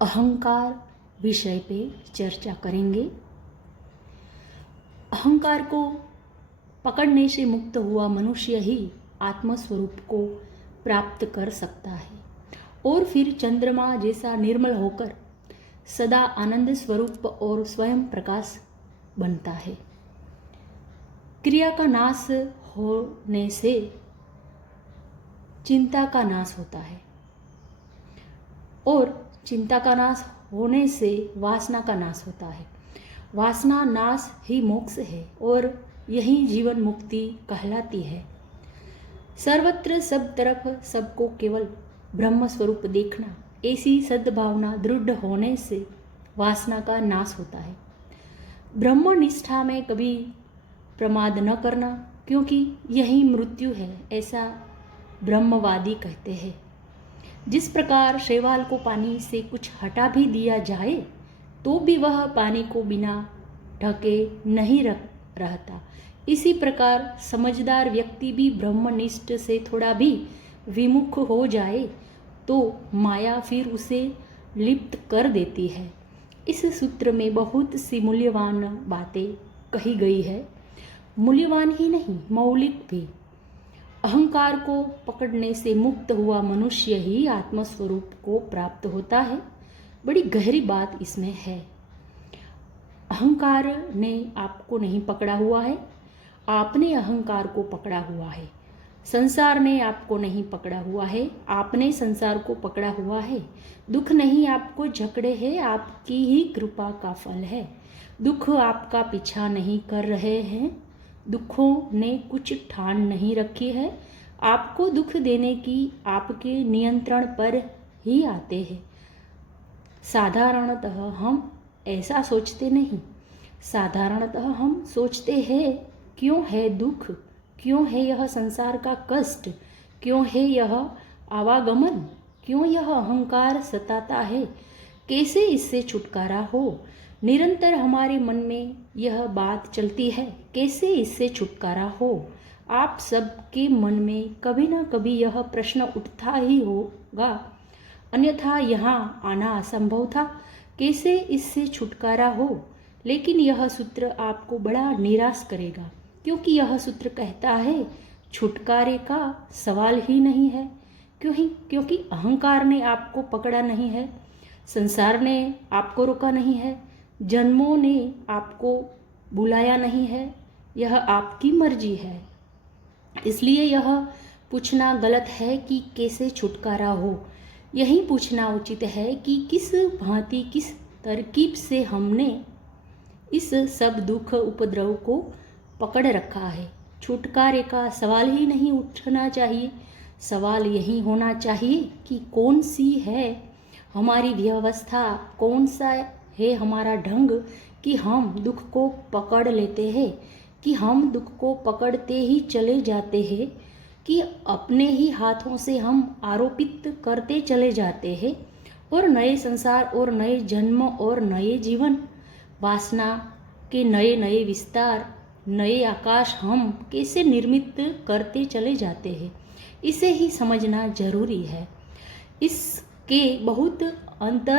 अहंकार विषय पे चर्चा करेंगे। अहंकार को पकड़ने से मुक्त हुआ मनुष्य ही आत्मस्वरूप को प्राप्त कर सकता है और फिर चंद्रमा जैसा निर्मल होकर सदा आनंद स्वरूप और स्वयं प्रकाश बनता है। क्रिया का नाश होने से चिंता का नाश होता है और चिंता का नाश होने से वासना का नाश होता है। वासना नाश ही मोक्ष है और यही जीवन मुक्ति कहलाती है। सर्वत्र सब तरफ सबको केवल ब्रह्म स्वरूप देखना, ऐसी सद्भावना दृढ़ होने से वासना का नाश होता है। ब्रह्म निष्ठा में कभी प्रमाद न करना, क्योंकि यही मृत्यु है, ऐसा ब्रह्मवादी कहते हैं। जिस प्रकार शैवाल को पानी से कुछ हटा भी दिया जाए तो भी वह पानी को बिना ढके नहीं रहता, इसी प्रकार समझदार व्यक्ति भी ब्रह्मनिष्ठ से थोड़ा भी विमुख हो जाए तो माया फिर उसे लिप्त कर देती है। इस सूत्र में बहुत सी मूल्यवान बातें कही गई है, मूल्यवान ही नहीं मौलिक भी। अहंकार को पकड़ने से मुक्त हुआ मनुष्य ही आत्मस्वरूप को प्राप्त होता है। बड़ी गहरी बात इसमें है। अहंकार ने आपको नहीं पकड़ा हुआ है, आपने अहंकार को पकड़ा हुआ है। संसार ने आपको नहीं पकड़ा हुआ है, आपने संसार को पकड़ा हुआ है। दुख नहीं आपको जकड़े है, आपकी ही कृपा का फल है। दुख आपका पीछा नहीं कर रहे हैं, दुखों ने कुछ ठान नहीं रखी है। आपको दुख देने की आपके नियंत्रण पर ही आते हैं। साधारणतः हम ऐसा सोचते नहीं। साधारणतः हम सोचते हैं, क्यों है दुख, क्यों है यह संसार का कष्ट, क्यों है यह आवागमन, क्यों यह अहंकार सताता है, कैसे इससे छुटकारा हो। निरंतर हमारे मन में यह बात चलती है, कैसे इससे छुटकारा हो। आप सबके मन में कभी ना कभी यह प्रश्न उठता ही होगा, अन्यथा यहाँ आना असंभव था। कैसे इससे छुटकारा हो। लेकिन यह सूत्र आपको बड़ा निराश करेगा, क्योंकि यह सूत्र कहता है छुटकारे का सवाल ही नहीं है। क्योंकि अहंकार ने आपको पकड़ा नहीं है, संसार ने आपको रोका नहीं है, जन्मों ने आपको बुलाया नहीं है। यह आपकी मर्जी है। इसलिए यह पूछना गलत है कि कैसे छुटकारा हो। यही पूछना उचित है कि किस भांति, किस तरकीब से हमने इस सब दुख उपद्रव को पकड़ रखा है। छुटकारे का सवाल ही नहीं उठना चाहिए। सवाल यही होना चाहिए कि कौन सी है हमारी व्यवस्था, कौन सा है हमारा ढंग कि हम दुख को पकड़ लेते हैं, कि हम दुख को पकड़ते ही चले जाते हैं, कि अपने ही हाथों से हम आरोपित करते चले जाते हैं और नए संसार और नए जन्म और नए जीवन, वासना के नए नए विस्तार, नए आकाश हम कैसे निर्मित करते चले जाते हैं। इसे ही समझना जरूरी है। इसके बहुत अंतर्निहित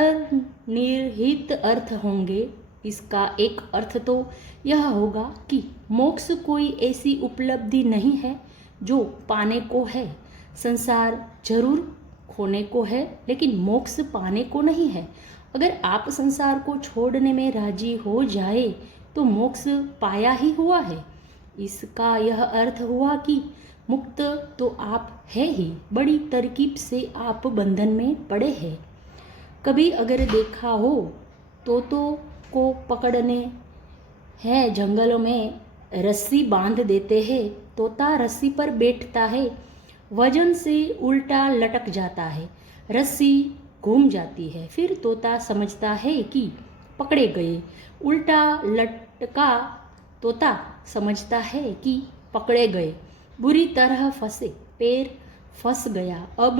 अर्थ होंगे। इसका एक अर्थ तो यह होगा कि मोक्ष कोई ऐसी उपलब्धि नहीं है जो पाने को है। संसार जरूर खोने को है, लेकिन मोक्ष पाने को नहीं है। अगर आप संसार को छोड़ने में राजी हो जाए तो मोक्ष पाया ही हुआ है। इसका यह अर्थ हुआ कि मुक्त तो आप है ही, बड़ी तरकीब से आप बंधन में पड़े हैं। कभी अगर देखा हो तोतों को पकड़ने हैं जंगलों में रस्सी बांध देते हैं, तोता रस्सी पर बैठता है, वजन से उल्टा लटक जाता है, रस्सी घूम जाती है, फिर तोता समझता है कि पकड़े गए। उल्टा लटका तोता समझता है कि पकड़े गए, बुरी तरह फंसे, पैर फंस गया, अब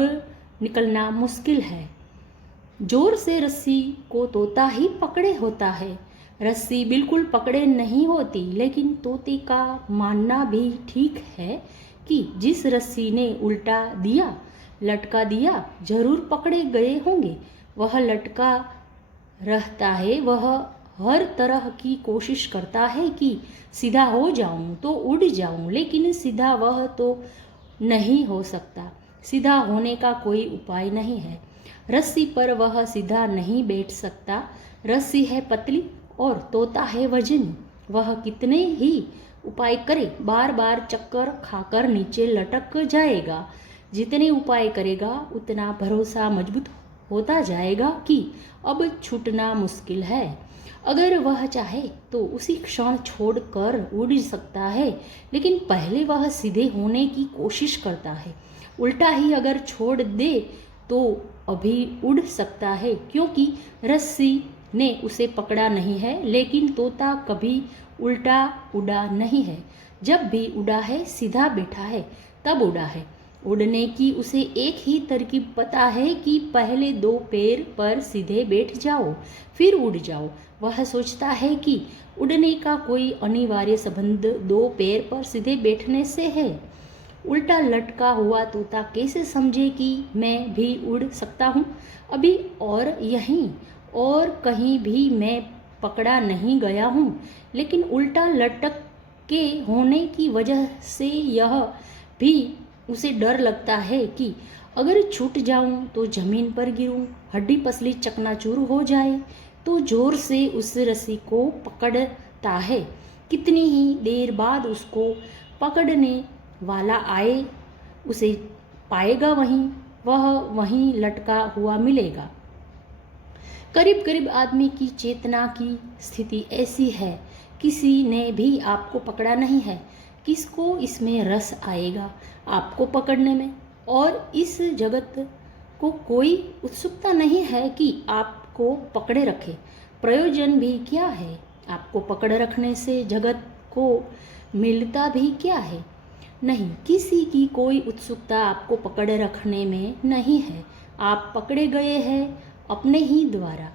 निकलना मुश्किल है। जोर से रस्सी को तोता ही पकड़े होता है, रस्सी बिल्कुल पकड़े नहीं होती। लेकिन तोते का मानना भी ठीक है कि जिस रस्सी ने उल्टा दिया, लटका दिया, जरूर पकड़े गए होंगे। वह लटका रहता है, वह हर तरह की कोशिश करता है कि सीधा हो जाऊं तो उड़ जाऊं, लेकिन सीधा वह तो नहीं हो सकता। सीधा होने का कोई उपाय नहीं है। रस्सी पर वह सीधा नहीं बैठ सकता। रस्सी है पतली और तोता है वजनी। वह कितने ही उपाय करे, बार बार चक्कर खाकर नीचे लटक जाएगा। जितने उपाय करेगा उतना भरोसा मजबूत होता जाएगा कि अब छूटना मुश्किल है। अगर वह चाहे तो उसी क्षण छोड़कर उड़ सकता है, लेकिन पहले वह सीधे होने की कोशिश करता है। उल्टा ही अगर छोड़ दे तो अभी उड़ सकता है, क्योंकि रस्सी ने उसे पकड़ा नहीं है। लेकिन तोता कभी उल्टा उड़ा नहीं है। जब भी उड़ा है, सीधा बैठा है, तब उड़ा है। उड़ने की उसे एक ही तरकीब पता है कि पहले 2 पैर पर सीधे बैठ जाओ, फिर उड़ जाओ। वह सोचता है कि उड़ने का कोई अनिवार्य संबंध 2 पैर पर सीधे बैठने से है। उल्टा लटका हुआ तोता कैसे समझे कि मैं भी उड़ सकता हूँ? अभी और यहीं और कहीं भी मैं पकड़ा नहीं गया हूँ, लेकिन उल्टा लटक के होने की वजह से यह भी उसे डर लगता है कि अगर छूट जाऊं तो जमीन पर गिरूं, हड्डी पसली चकनाचूर हो जाए। तो जोर से उस रस्सी को पकड़ता है। कितनी ही देर बाद उसको पकड़ने वाला आए, उसे पाएगा वह वहीं लटका हुआ मिलेगा। करीब करीब आदमी की चेतना की स्थिति ऐसी है। किसी ने भी आपको पकड़ा नहीं है। किसको इसमें रस आएगा आपको पकड़ने में? और इस जगत को कोई उत्सुकता नहीं है कि आपको पकड़े रखे। प्रयोजन भी क्या है? आपको पकड़ रखने से जगत को मिलता भी क्या है? नहीं, किसी की कोई उत्सुकता आपको पकड़े रखने में नहीं है। आप पकड़े गए हैं अपने ही द्वारा।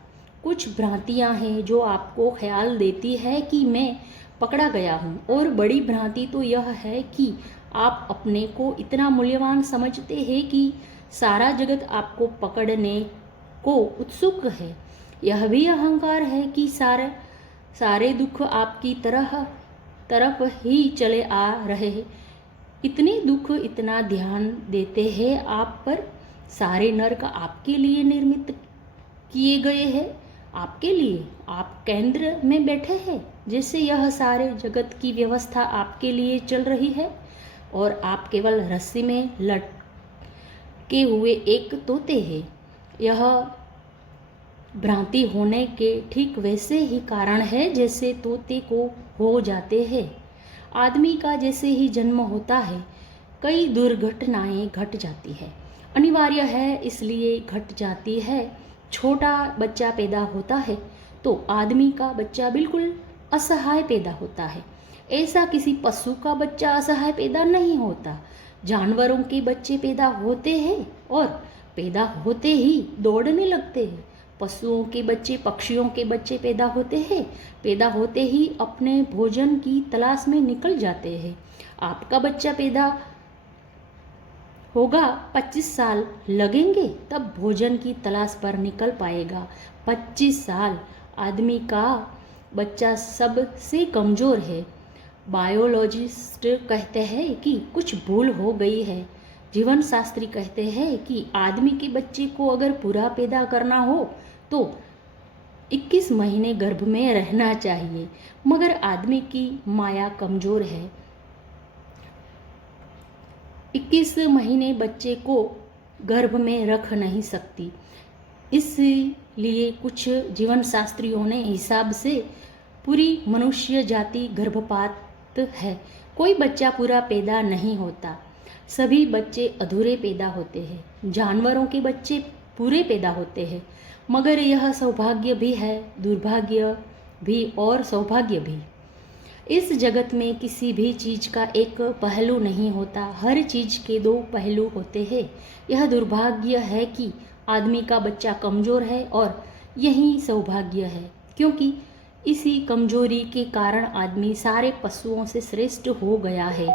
कुछ भ्रांतियां हैं जो आपको ख्याल देती है कि मैं पकड़ा गया हूँ, और बड़ी भ्रांति तो यह है कि आप अपने को इतना मूल्यवान समझते हैं कि सारा जगत आपको पकड़ने को उत्सुक है। यह भी अहंकार है कि सारे दुख आपकी तरफ ही चले आ रहे हैं। इतने दुख इतना ध्यान देते हैं आप पर। सारे नरक आपके लिए निर्मित किए गए हैं, आपके लिए। आप केंद्र में बैठे हैं, जैसे यह सारे जगत की व्यवस्था आपके लिए चल रही है, और आप केवल रस्सी में लटके हुए एक तोते हैं। यह भ्रांति होने के ठीक वैसे ही कारण है जैसे तोते को हो जाते हैं। आदमी का जैसे ही जन्म होता है, कई दुर्घटनाएं घट जाती है। अनिवार्य है, इसलिए घट जाती है। छोटा बच्चा पैदा होता है तो आदमी का बच्चा बिल्कुल असहाय पैदा होता है। ऐसा किसी पशु का बच्चा असहाय पैदा नहीं होता। जानवरों के बच्चे पैदा होते हैं और पैदा होते ही दौड़ने लगते हैं। पशुओं के बच्चे, पक्षियों के बच्चे पैदा होते हैं, पैदा होते ही अपने भोजन की तलाश में निकल जाते हैं। आपका बच्चा पैदा होगा, 25 साल लगेंगे, तब भोजन की तलाश पर निकल पाएगा। 25 साल। आदमी का बच्चा सबसे कमज़ोर है। बायोलॉजिस्ट कहते हैं कि कुछ भूल हो गई है। जीवन शास्त्री कहते हैं कि आदमी के बच्चे को अगर पूरा पैदा करना हो तो 21 महीने गर्भ में रहना चाहिए, मगर आदमी की माया कमज़ोर है। 21 महीने बच्चे को गर्भ में रख नहीं सकती। इसलिए कुछ जीवन शास्त्रियों ने हिसाब से पूरी मनुष्य जाति गर्भपात है। कोई बच्चा पूरा पैदा नहीं होता, सभी बच्चे अधूरे पैदा होते हैं। जानवरों के बच्चे पूरे पैदा होते हैं, मगर यह सौभाग्य भी है, दुर्भाग्य भी और सौभाग्य भी। इस जगत में किसी भी चीज़ का एक पहलू नहीं होता, हर चीज़ के 2 पहलू होते हैं। यह दुर्भाग्य है कि आदमी का बच्चा कमज़ोर है, और यही सौभाग्य है, क्योंकि इसी कमजोरी के कारण आदमी सारे पशुओं से श्रेष्ठ हो गया है।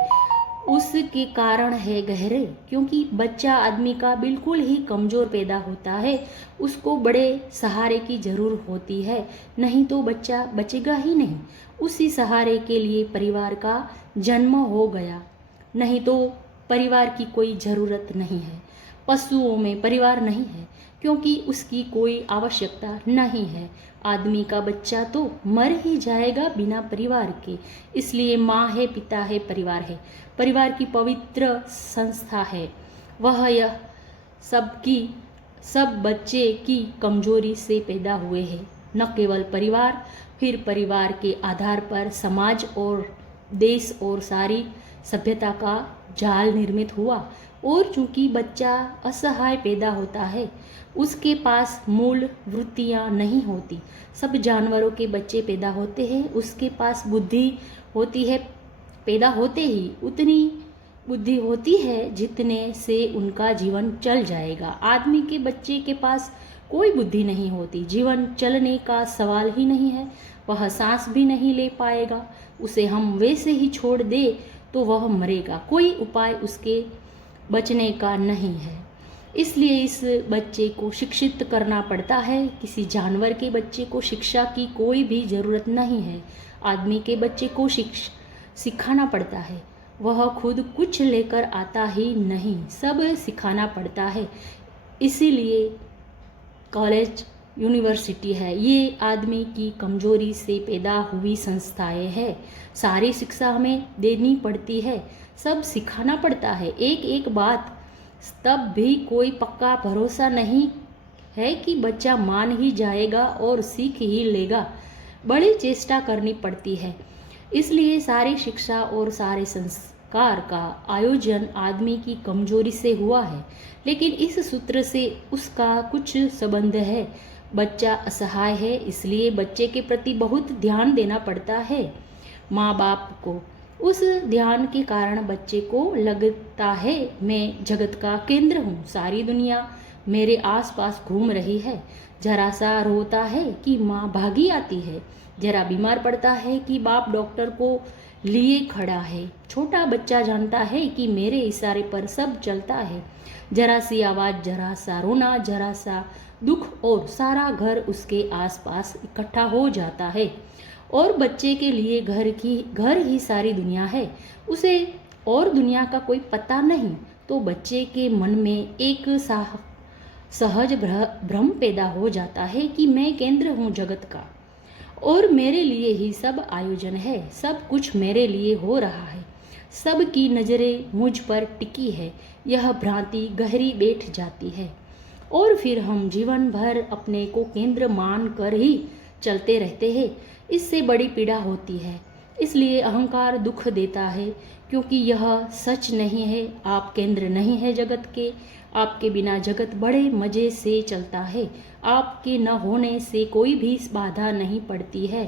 उसके कारण है गहरे, क्योंकि बच्चा आदमी का बिल्कुल ही कमज़ोर पैदा होता है, उसको बड़े सहारे की ज़रूर होती है, नहीं तो बच्चा बचेगा ही नहीं। उसी सहारे के लिए परिवार का जन्म हो गया, नहीं तो परिवार की कोई ज़रूरत नहीं है। पशुओं में परिवार नहीं है, क्योंकि उसकी कोई आवश्यकता नहीं है। आदमी का बच्चा तो मर ही जाएगा बिना परिवार के। इसलिए माँ है, पिता है, परिवार है, परिवार की पवित्र संस्था है। वह यह सब बच्चे की कमजोरी से पैदा हुए हैं। न केवल परिवार, फिर परिवार के आधार पर समाज और देश और सारी सभ्यता का जाल निर्मित हुआ। और चूंकि बच्चा असहाय पैदा होता है, उसके पास मूल वृत्तियाँ नहीं होती। सब जानवरों के बच्चे पैदा होते हैं, उसके पास बुद्धि होती है, पैदा होते ही उतनी बुद्धि होती है जितने से उनका जीवन चल जाएगा। आदमी के बच्चे के पास कोई बुद्धि नहीं होती, जीवन चलने का सवाल ही नहीं है, वह सांस भी नहीं ले पाएगा। उसे हम वैसे ही छोड़ दे तो वह मरेगा, कोई उपाय उसके बचने का नहीं है। इसलिए इस बच्चे को शिक्षित करना पड़ता है। किसी जानवर के बच्चे को शिक्षा की कोई भी ज़रूरत नहीं है, आदमी के बच्चे को सिखाना पड़ता है। वह खुद कुछ लेकर आता ही नहीं, सब सिखाना पड़ता है। इसीलिए कॉलेज, यूनिवर्सिटी है, ये आदमी की कमजोरी से पैदा हुई संस्थाएं हैं। सारी शिक्षा हमें देनी पड़ती है, सब सिखाना पड़ता है, एक एक बात। तब भी कोई पक्का भरोसा नहीं है कि बच्चा मान ही जाएगा और सीख ही लेगा, बड़ी चेष्टा करनी पड़ती है। इसलिए सारी शिक्षा और सारे संस्कार का आयोजन आदमी की कमजोरी से हुआ है। लेकिन इस सूत्र से उसका कुछ संबंध है। बच्चा असहाय है, इसलिए बच्चे के प्रति बहुत ध्यान देना पड़ता है माँ बाप को। उस ध्यान के कारण बच्चे को लगता है मैं जगत का केंद्र हूँ, सारी दुनिया मेरे आसपास घूम रही है। जरा सा रोता है कि माँ भागी आती है, जरा बीमार पड़ता है कि बाप डॉक्टर को लिए खड़ा है। छोटा बच्चा जानता है कि मेरे इशारे पर सब चलता है। जरा सी आवाज़, जरा सा रोना, जरा सा दुख और सारा घर उसके आसपास इकट्ठा हो जाता है। और बच्चे के लिए घर ही सारी दुनिया है, उसे और दुनिया का कोई पता नहीं। तो बच्चे के मन में एक सहज भ्रम पैदा हो जाता है कि मैं केंद्र हूँ जगत का और मेरे लिए ही सब आयोजन है, सब कुछ मेरे लिए हो रहा है, सबकी नज़रें मुझ पर टिकी है। यह भ्रांति गहरी बैठ जाती है और फिर हम जीवन भर अपने को केंद्र मान कर ही चलते रहते हैं। इससे बड़ी पीड़ा होती है। इसलिए अहंकार दुख देता है, क्योंकि यह सच नहीं है। आप केंद्र नहीं है जगत के, आपके बिना जगत बड़े मज़े से चलता है। आपके न होने से कोई भी बाधा नहीं पड़ती है,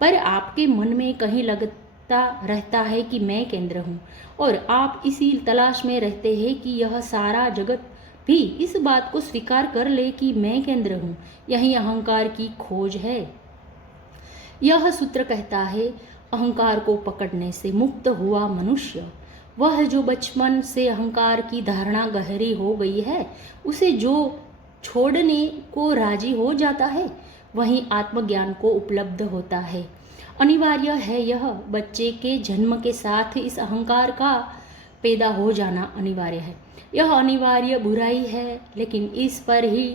पर आपके मन में कहीं लगता रहता है कि मैं केंद्र हूँ, और आप इसी तलाश में रहते हैं कि यह सारा जगत भी इस बात को स्वीकार कर ले कि मैं केंद्र हूँ। यही अहंकार की खोज है। यह सूत्र कहता है, अहंकार को पकड़ने से मुक्त हुआ मनुष्य वह जो बचपन से अहंकार की धारणा गहरी हो गई है, उसे जो छोड़ने को राजी हो जाता है, वही आत्मज्ञान को उपलब्ध होता है। अनिवार्य है यह, बच्चे के जन्म के साथ इस अहंकार का पैदा हो जाना अनिवार्य है। यह अनिवार्य बुराई है, लेकिन इस पर ही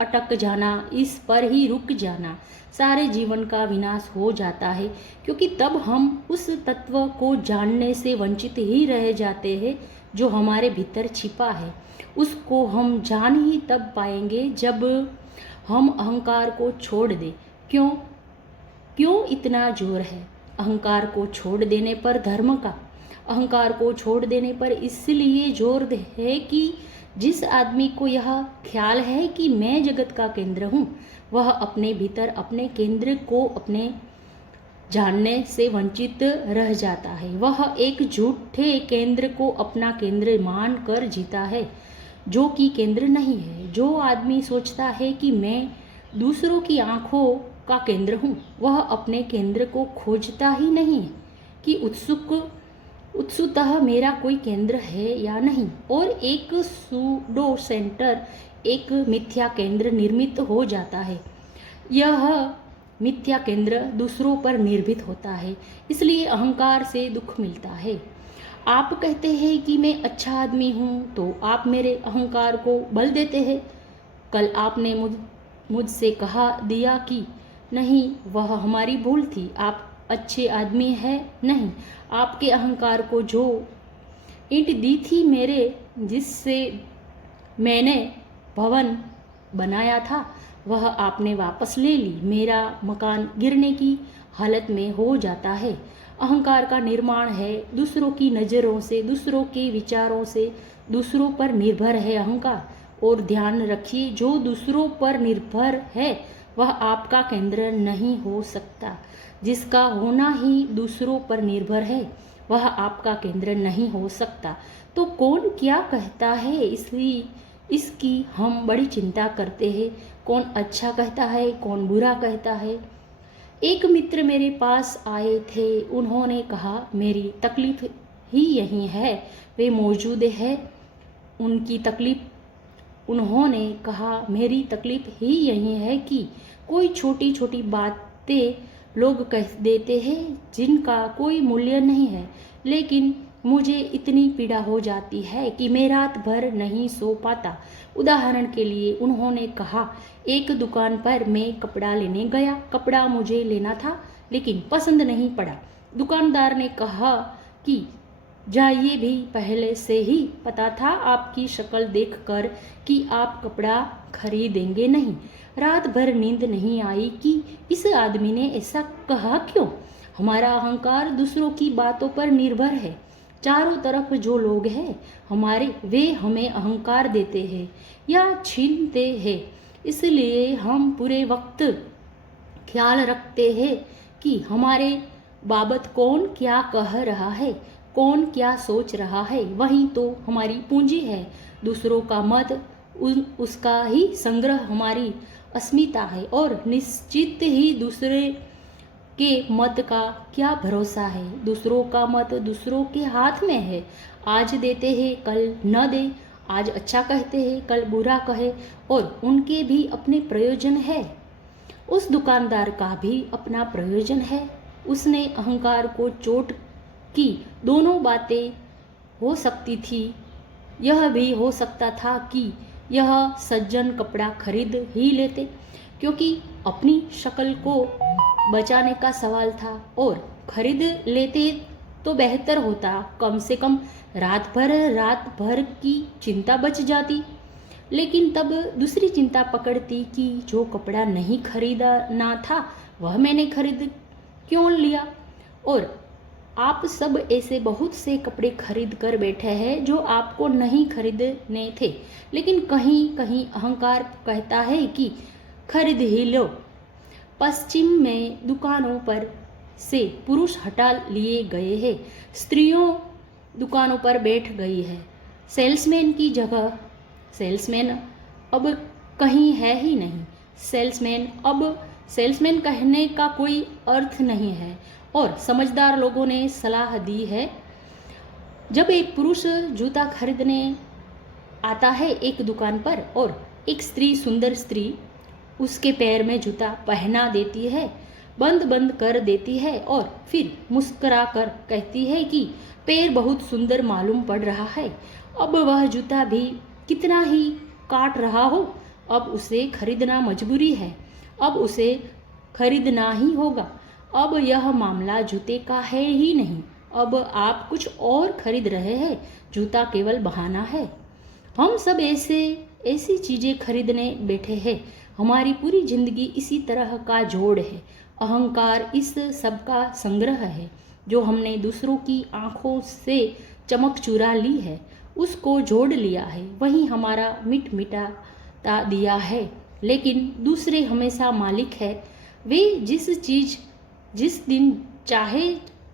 अटक जाना, इस पर ही रुक जाना सारे जीवन का विनाश हो जाता है, क्योंकि तब हम उस तत्व को जानने से वंचित ही रह जाते हैं जो हमारे भीतर छिपा है। उसको हम जान ही तब पाएंगे जब हम अहंकार को छोड़ दें। क्यों इतना जोर है अहंकार को छोड़ देने पर धर्म का? अहंकार को छोड़ देने पर इसलिए जोर है कि जिस आदमी को यह ख्याल है कि मैं जगत का केंद्र हूँ, वह अपने भीतर अपने केंद्र को अपने जानने से वंचित रह जाता है। वह एक झूठे केंद्र को अपना केंद्र मान कर जीता है, जो कि केंद्र नहीं है। जो आदमी सोचता है कि मैं दूसरों की आंखों का केंद्र हूँ, वह अपने केंद्र को खोजता ही नहीं कि उत्सुक उत्सुतः मेरा कोई केंद्र है या नहीं, और एक सूडो सेंटर, एक मिथ्या केंद्र निर्मित हो जाता है। यह मिथ्या केंद्र दूसरों पर निर्भीत होता है, इसलिए अहंकार से दुख मिलता है। आप कहते हैं कि मैं अच्छा आदमी हूँ, तो आप मेरे अहंकार को बल देते हैं। कल आपने मुझसे कहा दिया कि नहीं, वह हमारी भूल थी, आप अच्छे आदमी हैं नहीं। आपके अहंकार को जो ईंट दी थी मेरे, जिससे मैंने भवन बनाया था, वह आपने वापस ले ली। मेरा मकान गिरने की हालत में हो जाता है। अहंकार का निर्माण है दूसरों की नज़रों से, दूसरों के विचारों से, दूसरों पर निर्भर है अहंकार। और ध्यान रखिए, जो दूसरों पर निर्भर है वह आपका केंद्र नहीं हो सकता। जिसका होना ही दूसरों पर निर्भर है वह आपका केंद्र नहीं हो सकता। तो कौन क्या कहता है, इसलिए इसकी हम बड़ी चिंता करते हैं। कौन अच्छा कहता है, कौन बुरा कहता है। एक मित्र मेरे पास आए थे, उन्होंने कहा मेरी तकलीफ ही यही है, वे मौजूद है उनकी तकलीफ। उन्होंने कहा मेरी तकलीफ ही यही है कि कोई छोटी छोटी बातें लोग कह देते हैं जिनका कोई मूल्य नहीं है, लेकिन मुझे इतनी पीड़ा हो जाती है कि मैं रात भर नहीं सो पाता। उदाहरण के लिए उन्होंने कहा, एक दुकान पर मैं कपड़ा लेने गया, कपड़ा मुझे लेना था लेकिन पसंद नहीं पड़ा। दुकानदार ने कहा कि जाइए, भी पहले से ही पता था आपकी शक्ल देखकर कि आप कपड़ा खरीदेंगे नहीं। रात भर नींद नहीं आई कि इस आदमी ने ऐसा कहा क्यों। हमारा अहंकार दूसरों की बातों पर निर्भर है। चारों तरफ जो लोग हैं हमारे, वे हमें अहंकार देते हैं या छीनते हैं, इसलिए हम पूरे वक्त ख्याल रखते हैं कि हमारे बाबत कौन क्या कह रहा है, कौन क्या सोच रहा है। वही तो हमारी पूंजी है। दूसरों का मत उसका ही संग्रह हमारी अस्मिता है, और निश्चित ही दूसरे के मत का क्या भरोसा है। दूसरों का मत दूसरों के हाथ में है। आज देते हैं, कल न दे। आज अच्छा कहते हैं, कल बुरा कहे, और उनके भी अपने प्रयोजन है। उस दुकानदार का भी अपना प्रयोजन है। उसने अहंकार को चोट की। दोनों बातें हो सकती थी। यह भी हो सकता था कि यह सज्जन कपड़ा खरीद ही लेते, क्योंकि अपनी शक्ल को बचाने का सवाल था, और खरीद लेते तो बेहतर होता। कम से कम रात भर की चिंता बच जाती। लेकिन तब दूसरी चिंता पकड़ती कि जो कपड़ा नहीं खरीदना था वह मैंने खरीद क्यों लिया। और आप सब ऐसे बहुत से कपड़े खरीद कर बैठे हैं जो आपको नहीं खरीदने थे, लेकिन कहीं कहीं अहंकार कहता है कि खरीद ही लो। पश्चिम में दुकानों पर से पुरुष हटा लिए गए हैं, स्त्रियों दुकानों पर बैठ गई है। सेल्समैन की जगह सेल्समैन अब कहीं है ही नहीं। सेल्समैन कहने का कोई अर्थ नहीं है। और समझदार लोगों ने सलाह दी है, जब एक पुरुष जूता खरीदने आता है एक दुकान पर, और एक सुंदर स्त्री उसके पैर में जूता पहना देती है, बंद कर देती है, और फिर मुस्कुरा कर कहती है कि पैर बहुत सुंदर मालूम पड़ रहा है। अब वह जूता भी कितना ही काट रहा हो, अब उसे खरीदना मजबूरी है। अब उसे खरीदना ही होगा। अब यह मामला जूते का है ही नहीं। अब आप कुछ और खरीद रहे हैं। जूता केवल बहाना है। हम सब ऐसी चीज़ें खरीदने बैठे हैं। हमारी पूरी जिंदगी इसी तरह का जोड़ है। अहंकार इस सब का संग्रह है। जो हमने दूसरों की आंखों से चमक चुरा ली है, उसको जोड़ लिया है। वही हमारा मिटा दिया है। लेकिन दूसरे हमेशा मालिक है। वे जिस दिन चाहे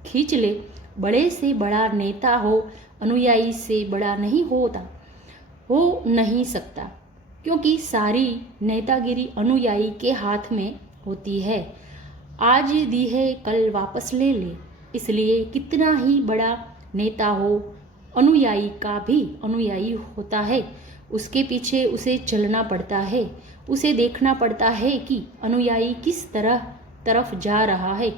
खींच ले। बड़े से बड़ा नेता हो, अनुयायी से बड़ा नहीं हो नहीं सकता, क्योंकि सारी नेतागिरी अनुयायी के हाथ में होती है। आज दी है कल वापस ले ले। इसलिए कितना ही बड़ा नेता हो, अनुयायी का भी अनुयायी होता है। उसके पीछे उसे चलना पड़ता है, उसे देखना पड़ता है कि अनुयायी किस तरफ जा रहा है,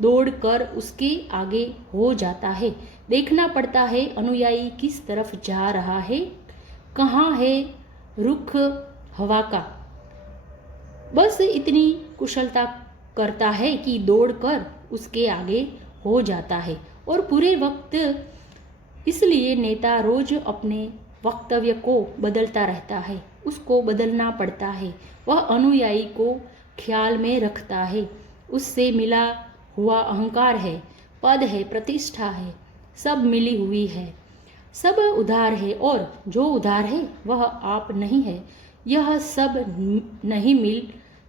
दौड़कर उसके आगे हो जाता है। देखना पड़ता है अनुयायी किस तरफ जा रहा है, कहाँ है रुख हवा का। बस इतनी कुशलता करता है कि दौड़कर उसके आगे हो जाता है। और पूरे वक्त इसलिए नेता रोज अपने वक्तव्य को बदलता रहता है, उसको बदलना पड़ता है। वह अनुयायी को ख्याल में रखता है। उससे मिला हुआ अहंकार है, पद है, प्रतिष्ठा है, सब मिली हुई है, सब उधार है। और जो उधार है वह आप नहीं है। यह सब नहीं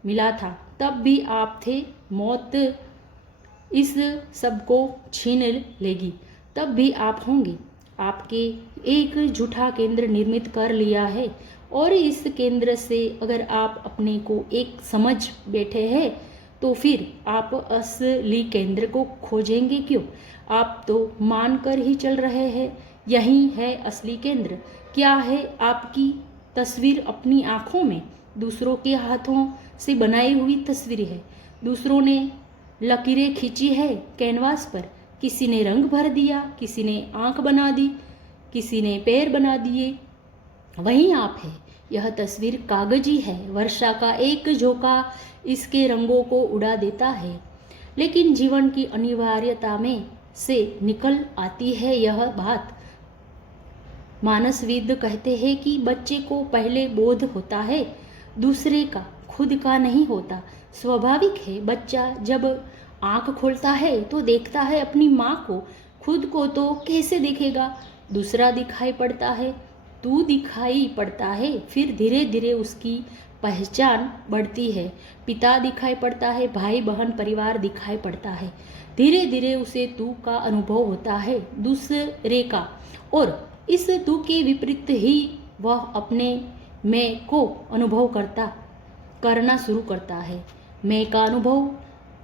मिला था तब भी आप थे। मौत इस सब को छीन लेगी तब भी आप होंगे। आपके एक झूठा केंद्र निर्मित कर लिया है और इस केंद्र से अगर आप अपने को एक समझ बैठे हैं तो फिर आप असली केंद्र को खोजेंगे क्यों? आप तो मान कर ही चल रहे हैं यही है असली केंद्र। क्या है आपकी तस्वीर अपनी आँखों में? दूसरों के हाथों से बनाई हुई तस्वीर है, दूसरों ने लकीरें खींची है कैनवास पर। किसी ने रंग भर दिया, किसी ने आँख बना दी, किसी ने पैर बना दिए, वही आप है। यह तस्वीर कागजी है, वर्षा का एक झोंका इसके रंगों को उड़ा देता है। लेकिन जीवन की अनिवार्यता में से निकल आती है यह बात। मानसविद कहते हैं कि बच्चे को पहले बोध होता है, दूसरे का, खुद का नहीं होता। स्वाभाविक है, बच्चा जब आँख खोलता है तो देखता है अपनी माँ को, खुद को तो कैसे देखेगा? दूसरा दिखाई पड़ता है, तू दिखाई पड़ता है। फिर धीरे धीरे उसकी पहचान बढ़ती है। पिता दिखाई पड़ता है, भाई बहन परिवार दिखाई पड़ता है। धीरे धीरे उसे तू का अनुभव होता है, दूसरे का। और इस तू के विपरीत ही वह अपने मैं को अनुभव करना शुरू करता है। मैं का अनुभव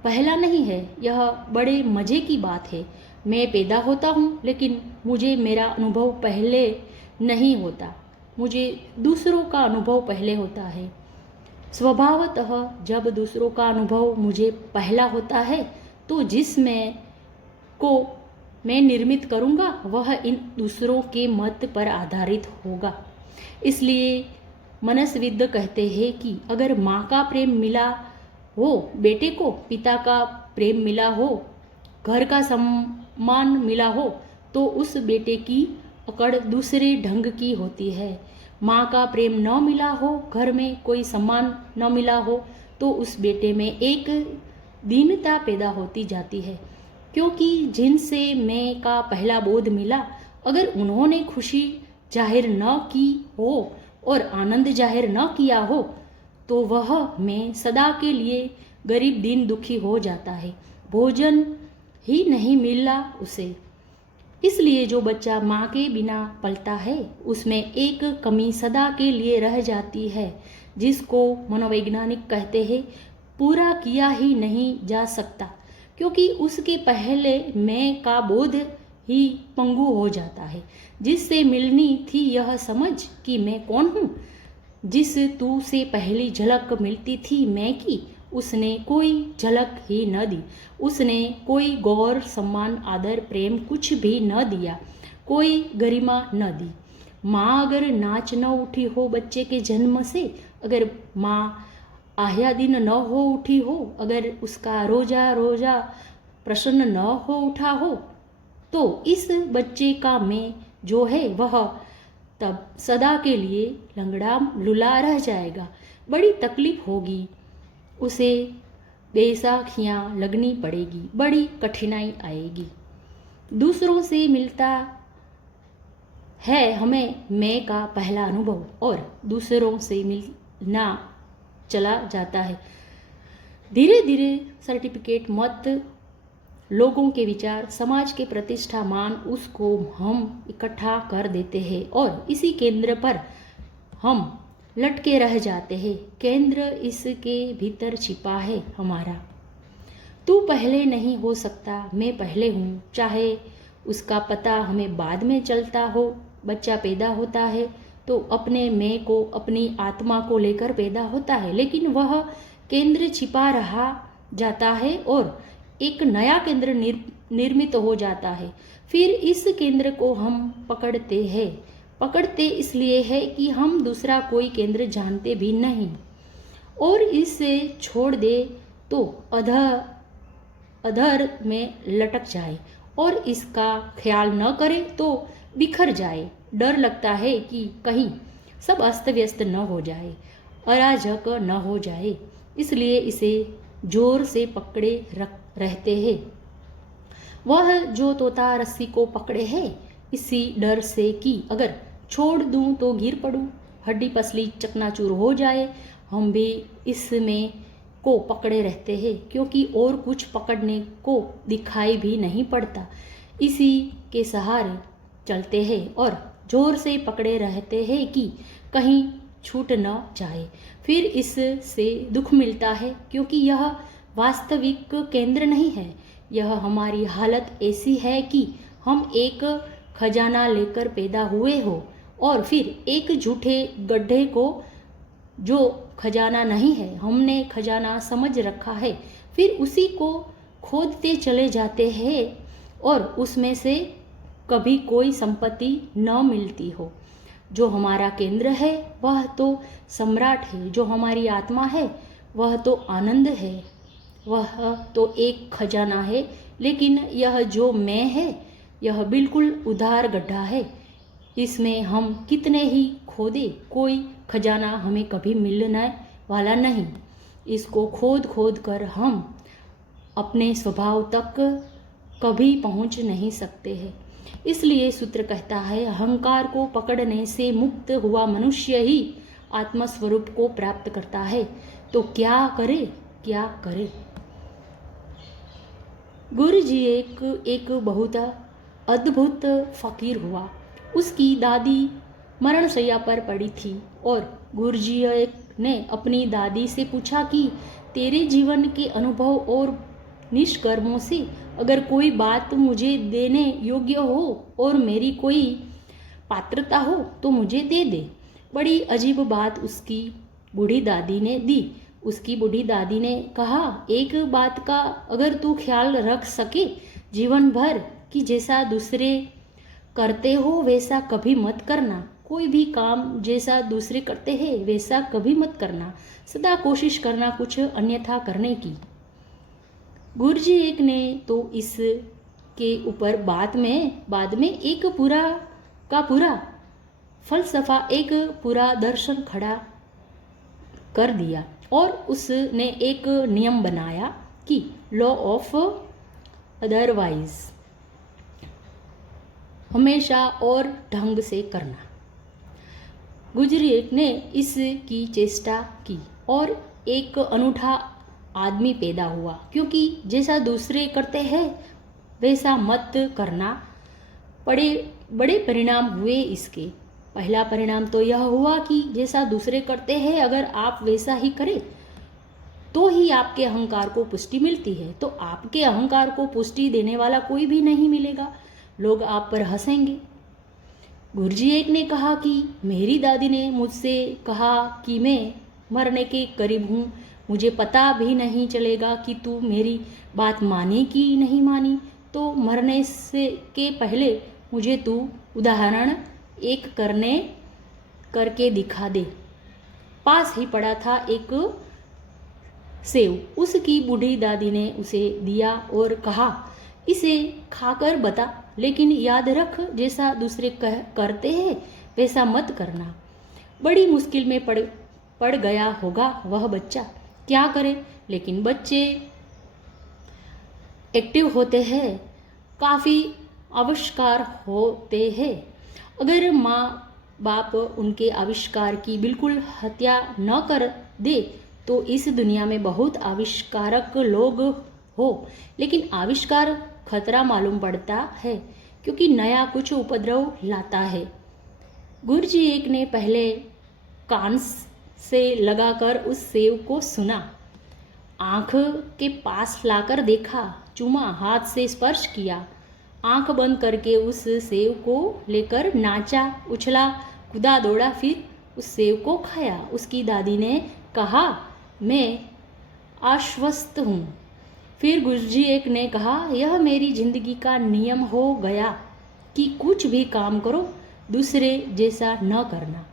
पहला नहीं है, यह बड़े मज़े की बात है। मैं पैदा होता हूँ लेकिन मुझे मेरा अनुभव पहले नहीं होता, मुझे दूसरों का अनुभव पहले होता है। स्वभावतः जब दूसरों का अनुभव मुझे पहला होता है तो जिस मैं को मैं निर्मित करूँगा वह इन दूसरों के मत पर आधारित होगा। इसलिए मनसविद कहते हैं कि अगर माँ का प्रेम मिला हो बेटे को, पिता का प्रेम मिला हो, घर का सम्मान मिला हो, तो उस बेटे की अकड़ दूसरे ढंग की होती है। माँ का प्रेम न मिला हो, घर में कोई सम्मान न मिला हो, तो उस बेटे में एक दीनता पैदा होती जाती है। क्योंकि जिनसे मैं का पहला बोध मिला, अगर उन्होंने खुशी जाहिर न की हो और आनंद जाहिर न किया हो तो वह मैं सदा के लिए गरीब दीन दुखी हो जाता है। भोजन ही नहीं मिला उसे। इसलिए जो बच्चा माँ के बिना पलता है उसमें एक कमी सदा के लिए रह जाती है, जिसको मनोवैज्ञानिक कहते हैं पूरा किया ही नहीं जा सकता, क्योंकि उसके पहले मैं का बोध ही पंगु हो जाता है। जिससे मिलनी थी यह समझ कि मैं कौन हूँ, जिस तू से पहली झलक मिलती थी मैं की, उसने कोई झलक ही न दी। उसने कोई गौर सम्मान आदर प्रेम कुछ भी न दिया, कोई गरिमा न दी। माँ अगर नाच न उठी हो बच्चे के जन्म से, अगर माँ आया दिन न हो उठी हो, अगर उसका रोजा प्रसन्न न हो उठा हो, तो इस बच्चे का मैं जो है वह तब सदा के लिए लंगड़ा लुला रह जाएगा। बड़ी तकलीफ होगी, उसे बैसाखियाँ लगनी पड़ेगी, बड़ी कठिनाई आएगी। दूसरों से मिलता है हमें मैं का पहला अनुभव और दूसरों से मिलना चला जाता है। धीरे धीरे सर्टिफिकेट मत, लोगों के विचार, समाज के प्रतिष्ठा मान, उसको हम इकट्ठा कर देते हैं और इसी केंद्र पर हम लटके रह जाते हैं। केंद्र इसके भीतर छिपा है हमारा। तू पहले नहीं हो सकता, मैं पहले हूँ, चाहे उसका पता हमें बाद में चलता हो। बच्चा पैदा होता है तो अपने मैं को, अपनी आत्मा को लेकर पैदा होता है, लेकिन वह केंद्र छिपा रहा जाता है और एक नया केंद्र निर्मित हो जाता है। फिर इस केंद्र को हम पकड़ते हैं। पकड़ते इसलिए है कि हम दूसरा कोई केंद्र जानते भी नहीं, और इसे छोड़ दे तो अधर में लटक जाए और इसका ख्याल न करे तो बिखर जाए। डर लगता है कि कहीं सब अस्त व्यस्त न हो जाए, अराजक न हो जाए, इसलिए इसे जोर से पकड़े रहते हैं। वह जो तोता रस्सी को पकड़े है इसी डर से कि अगर छोड़ दूं तो गिर पड़ूं, हड्डी पसली चकनाचूर हो जाए। हम भी इसमें को पकड़े रहते हैं क्योंकि और कुछ पकड़ने को दिखाई भी नहीं पड़ता। इसी के सहारे चलते हैं और जोर से पकड़े रहते हैं कि कहीं छूट न जाए। फिर इससे दुख मिलता है क्योंकि यह वास्तविक केंद्र नहीं है। यह हमारी हालत ऐसी है कि हम एक खजाना लेकर पैदा हुए हो और फिर एक झूठे गड्ढे को जो खजाना नहीं है हमने खजाना समझ रखा है, फिर उसी को खोदते चले जाते हैं और उसमें से कभी कोई संपत्ति न मिलती हो। जो हमारा केंद्र है वह तो सम्राट है, जो हमारी आत्मा है वह तो आनंद है, वह तो एक खजाना है। लेकिन यह जो मैं है यह बिल्कुल उधार गड्ढा है। इसमें हम कितने ही खोदे कोई खजाना हमें कभी मिलने वाला नहीं। इसको खोद खोद कर हम अपने स्वभाव तक कभी पहुंच नहीं सकते हैं। इसलिए सूत्र कहता है, अहंकार को पकड़ने से मुक्त हुआ मनुष्य ही आत्मस्वरूप को प्राप्त करता है। तो क्या करे, क्या करे। गुरु जी एक बहुत अद्भुत फकीर हुआ। उसकी दादी मरणशैया पर पड़ी थी और गुरुजी ने अपनी दादी से पूछा कि तेरे जीवन के अनुभव और निष्कर्मों से अगर कोई बात मुझे देने योग्य हो और मेरी कोई पात्रता हो तो मुझे दे दे। बड़ी अजीब बात उसकी बूढ़ी दादी ने दी। उसकी बूढ़ी दादी ने कहा, एक बात का अगर तू ख्याल रख सके जीवन भर कि जैसा दूसरे करते हो वैसा कभी मत करना। कोई भी काम जैसा दूसरे करते हैं वैसा कभी मत करना। सदा कोशिश करना कुछ अन्यथा करने की। गुरुजी एक ने तो इस के ऊपर बाद में एक पूरा का पूरा फलसफा, एक पूरा दर्शन खड़ा कर दिया और उसने एक नियम बनाया कि लॉ ऑफ अदरवाइज, हमेशा और ढंग से करना। गुजरी ने इसकी चेष्टा की और एक अनूठा आदमी पैदा हुआ, क्योंकि जैसा दूसरे करते हैं वैसा मत करना। बड़े परिणाम हुए इसके। पहला परिणाम तो यह हुआ कि जैसा दूसरे करते हैं अगर आप वैसा ही करें तो ही आपके अहंकार को पुष्टि मिलती है। तो आपके अहंकार को पुष्टि देने वाला कोई भी नहीं मिलेगा, लोग आप पर हंसेंगे। गुरुजी एक ने कहा कि मेरी दादी ने मुझसे कहा कि मैं मरने के करीब हूँ, मुझे पता भी नहीं चलेगा कि तू मेरी बात मानी कि नहीं मानी, तो मरने से के पहले मुझे तू उदाहरण एक करके दिखा दे। पास ही पड़ा था एक सेव, उसकी बूढ़ी दादी ने उसे दिया और कहा, इसे खाकर बता, लेकिन याद रख जैसा दूसरे करते हैं वैसा मत करना। बड़ी मुश्किल में पड़ गया होगा वह बच्चा, क्या करे। लेकिन बच्चे एक्टिव होते हैं, काफ़ी आविष्कार होते हैं। अगर माँ बाप उनके आविष्कार की बिल्कुल हत्या न कर दे तो इस दुनिया में बहुत आविष्कारक लोग हो। लेकिन आविष्कार खतरा मालूम पड़ता है क्योंकि नया कुछ उपद्रव लाता है। गुरुजी एक ने पहले कान से लगाकर उस सेव को सुना, आँख के पास लाकर देखा, चूमा, हाथ से स्पर्श किया, आंख बंद करके उस सेव को लेकर नाचा, उछला, कूदा, दौड़ा, फिर उस सेव को खाया। उसकी दादी ने कहा, मैं आश्वस्त हूँ। फिर गुरुजी एक ने कहा, यह मेरी जिंदगी का नियम हो गया कि कुछ भी काम करो दूसरे जैसा न करना,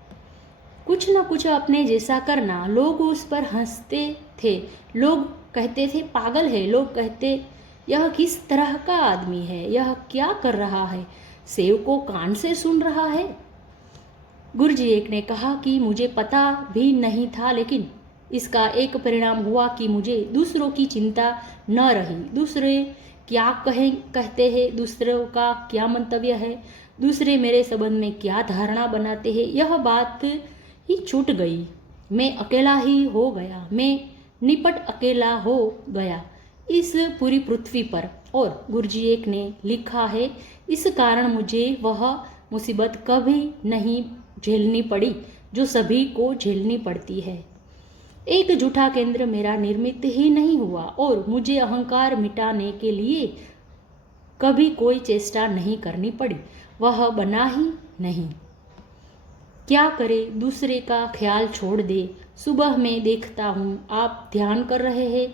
कुछ न कुछ अपने जैसा करना। लोग उस पर हंसते थे, लोग कहते थे पागल है, लोग कहते यह किस तरह का आदमी है, यह क्या कर रहा है, सेव को कान से सुन रहा है। गुरुजी एक ने कहा कि मुझे पता भी नहीं था, लेकिन इसका एक परिणाम हुआ कि मुझे दूसरों की चिंता न रही। दूसरे क्या कहते हैं, दूसरों का क्या मंतव्य है, दूसरे मेरे संबंध में क्या धारणा बनाते हैं, यह बात ही छूट गई। मैं अकेला ही हो गया, मैं निपट अकेला हो गया इस पूरी पृथ्वी पर। और गुरुजी एक ने लिखा है, इस कारण मुझे वह मुसीबत कभी नहीं झेलनी पड़ी जो सभी को झेलनी पड़ती है। एक झूठा केंद्र मेरा निर्मित ही नहीं हुआ और मुझे अहंकार मिटाने के लिए कभी कोई चेष्टा नहीं करनी पड़ी, वह बना ही नहीं। क्या करे, दूसरे का ख्याल छोड़ दे। सुबह मैं देखता हूँ आप ध्यान कर रहे हैं,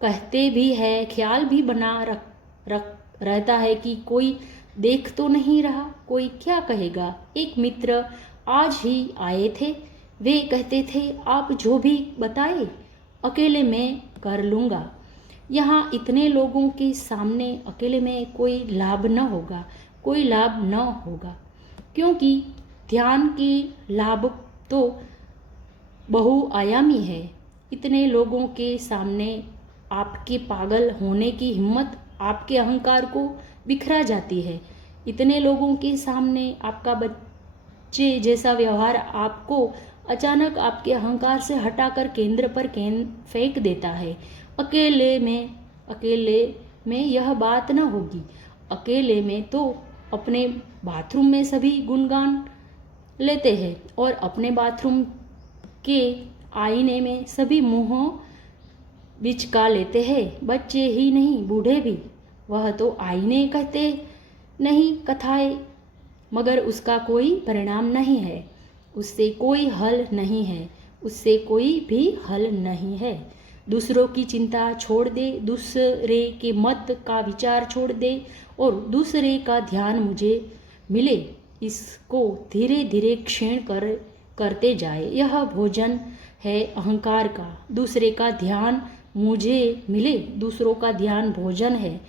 कहते भी है, ख्याल भी बना रहता है कि कोई देख तो नहीं रहा, कोई क्या कहेगा। एक मित्र आज ही आए थे, वे कहते थे आप जो भी बताए अकेले में कर लूँगा। यहाँ इतने लोगों के सामने अकेले में कोई लाभ न होगा, कोई लाभ न होगा, क्योंकि ध्यान की लाभ तो बहुआयामी है। इतने लोगों के सामने आपके पागल होने की हिम्मत आपके अहंकार को बिखरा जाती है। इतने लोगों के सामने आपका बच्चे जैसा व्यवहार आपको अचानक आपके अहंकार से हटाकर केंद्र पर फेंक देता है। अकेले में यह बात न होगी। अकेले में तो अपने बाथरूम में सभी गुणगान लेते हैं और अपने बाथरूम के आईने में सभी मुंह बिचका लेते हैं। बच्चे ही नहीं, बूढ़े भी। वह तो आईने कहते नहीं कथाएं, मगर उसका कोई परिणाम नहीं है, उससे कोई हल नहीं है, उससे कोई भी हल नहीं है। दूसरों की चिंता छोड़ दे, दूसरे के मत का विचार छोड़ दे और दूसरे का ध्यान मुझे मिले, इसको धीरे धीरे क्षीण करते जाए। यह भोजन है अहंकार का। दूसरे का ध्यान मुझे मिले, दूसरों का ध्यान भोजन है।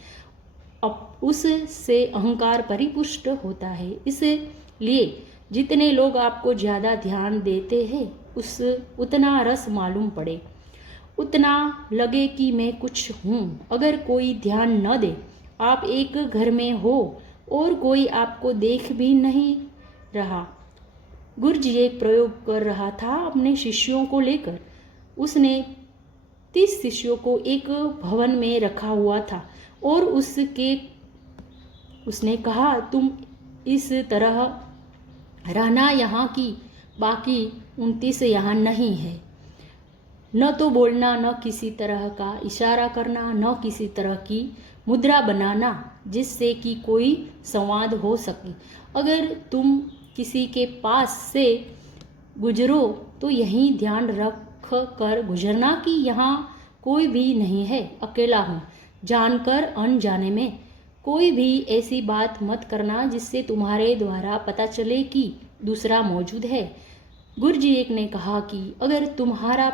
अब उससे अहंकार परिपुष्ट होता है। इसलिए जितने लोग आपको ज़्यादा ध्यान देते हैं उतना रस मालूम पड़े, उतना लगे कि मैं कुछ हूँ। अगर कोई ध्यान न दे, आप एक घर में हो और कोई आपको देख भी नहीं रहा। गुरुजी एक प्रयोग कर रहा था अपने शिष्यों को लेकर। उसने 30 शिष्यों को एक भवन में रखा हुआ था और उसने कहा, तुम इस तरह रहना यहाँ की, बाकी 29 यहाँ नहीं है। न तो बोलना, न किसी तरह का इशारा करना, न किसी तरह की मुद्रा बनाना जिससे कि कोई संवाद हो सके। अगर तुम किसी के पास से गुजरो तो यही ध्यान रख कर गुजरना कि यहाँ कोई भी नहीं है, अकेला हूँ। जानकर अनजाने में कोई भी ऐसी बात मत करना जिससे तुम्हारे द्वारा पता चले कि दूसरा मौजूद है। गुरुजी एक ने कहा कि अगर तुम्हारा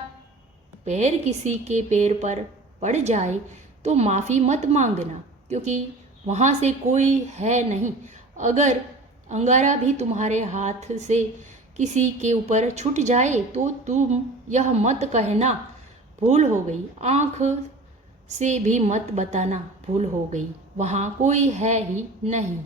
पैर किसी के पैर पर पड़ जाए तो माफ़ी मत मांगना, क्योंकि वहाँ से कोई है नहीं। अगर अंगारा भी तुम्हारे हाथ से किसी के ऊपर छूट जाए तो तुम यह मत कहना भूल हो गई। आँख से भी मत बताना भूल हो गई, वहाँ कोई है ही नहीं।